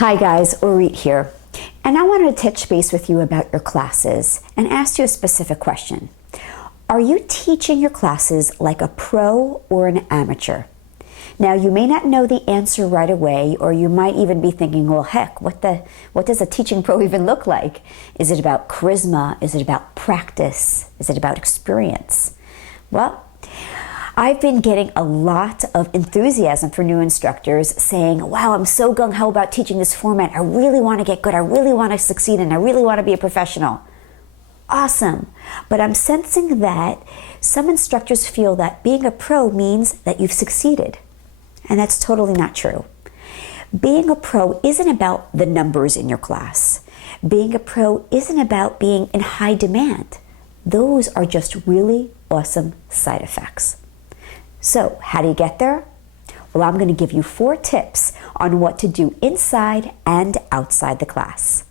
Hi guys, Orit here, and I wanted to touch base with you about your classes and ask you a specific question. Are you teaching your classes like a pro or an amateur? Now, you may not know the answer right away, or you might even be thinking, well, heck, what does a teaching pro even look like? Is it about charisma? Is it about practice? Is it about experience? Well, I've been getting a lot of enthusiasm for new instructors saying, wow, I'm so gung-ho about teaching this format. I really want to get good. I really want to succeed, and I really want to be a professional. Awesome. But I'm sensing that some instructors feel that being a pro means that you've succeeded. And that's totally not true. Being a pro isn't about the numbers in your class. Being a pro isn't about being in high demand. Those are just really awesome side effects. So, how do you get there? Well, I'm going to give you 4 tips on what to do inside and outside the class.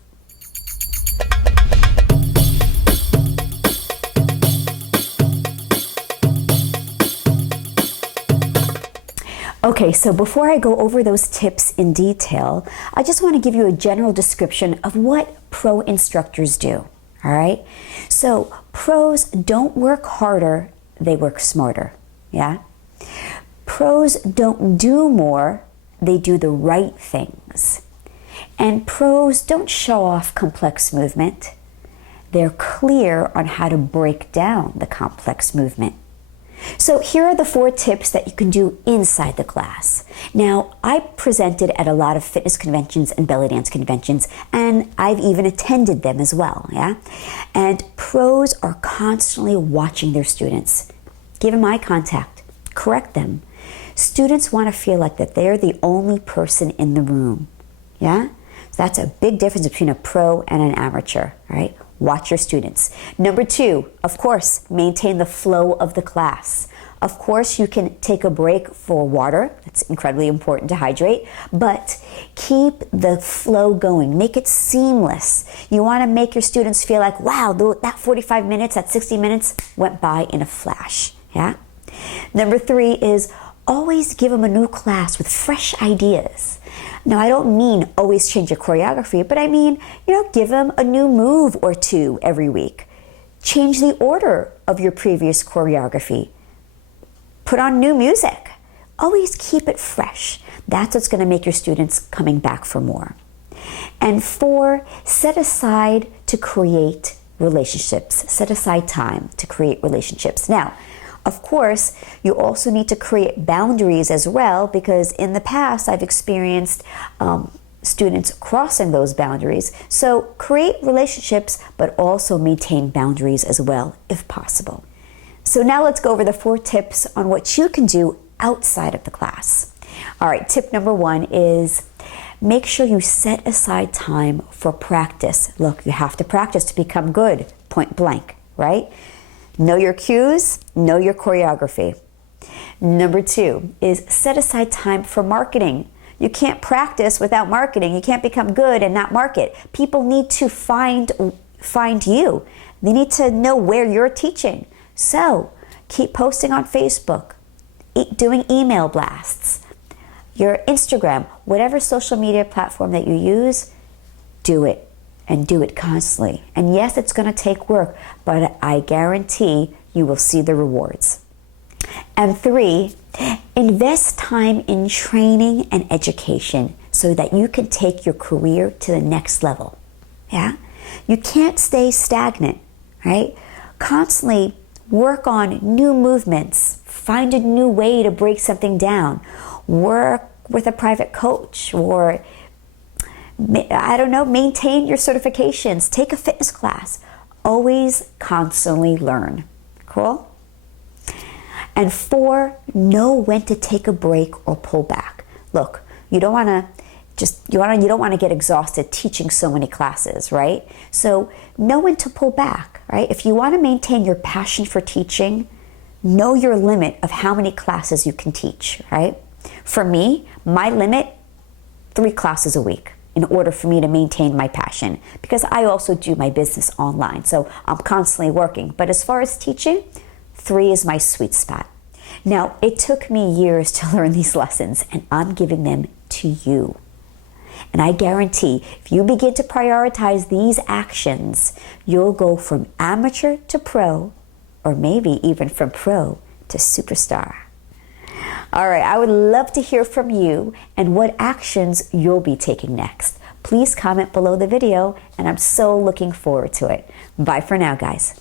Okay, so before I go over those tips in detail, I just want to give you a general description of what pro instructors do, all right? So, pros don't work harder, they work smarter, yeah? Pros don't do more, they do the right things. And pros don't show off complex movement. They're clear on how to break down the complex movement. So here are the 4 tips that you can do inside the class. Now, I presented at a lot of fitness conventions and belly dance conventions, and I've even attended them as well, yeah? And pros are constantly watching their students. Give them eye contact, correct them. Students want to feel like that they're the only person in the room, yeah? So that's a big difference between a pro and an amateur, right? Watch your students. Number 2, of course, maintain the flow of the class. Of course, you can take a break for water. That's incredibly important to hydrate, but keep the flow going. Make it seamless. You want to make your students feel like, wow, that 45 minutes, that 60 minutes went by in a flash, yeah? Number 3 is always give them a new class with fresh ideas. Now, I don't mean always change your choreography, but I mean, give them a new move or 2 every week. Change the order of your previous choreography. Put on new music. Always keep it fresh. That's what's going to make your students coming back for more. And 4, set aside to create relationships. Set aside time to create relationships. Now, of course, you also need to create boundaries as well, because in the past I've experienced students crossing those boundaries. So create relationships, but also maintain boundaries as well, if possible. So now let's go over the 4 tips on what you can do outside of the class. All right, tip number 1 is make sure you set aside time for practice. Look, you have to practice to become good, point blank, right? Know your cues, know your choreography. Number 2 is set aside time for marketing. You can't practice without marketing. You can't become good and not market. People need to find you. They need to know where you're teaching. So keep posting on Facebook, doing email blasts, your Instagram, whatever social media platform that you use, do it. And do it constantly. And yes, it's going to take work, but I guarantee you will see the rewards. And 3, invest time in training and education so that you can take your career to the next level. Yeah? You can't stay stagnant, right? Constantly work on new movements. Find a new way to break something down. Work with a private coach, or maintain your certifications, take a fitness class. Always constantly learn. Cool? And 4, know when to take a break or pull back. Look, you don't want to get exhausted teaching so many classes, right? So know when to pull back, right? If you want to maintain your passion for teaching, know your limit of how many classes you can teach, right? For me, my limit, 3 classes a week, in order for me to maintain my passion, because I also do my business online, so I'm constantly working. But as far as teaching, 3 is my sweet spot. Now, it took me years to learn these lessons, and I'm giving them to you. And I guarantee if you begin to prioritize these actions, you'll go from amateur to pro, or maybe even from pro to superstar. All right, I would love to hear from you and what actions you'll be taking next. Please comment below the video, and I'm so looking forward to it. Bye for now, guys.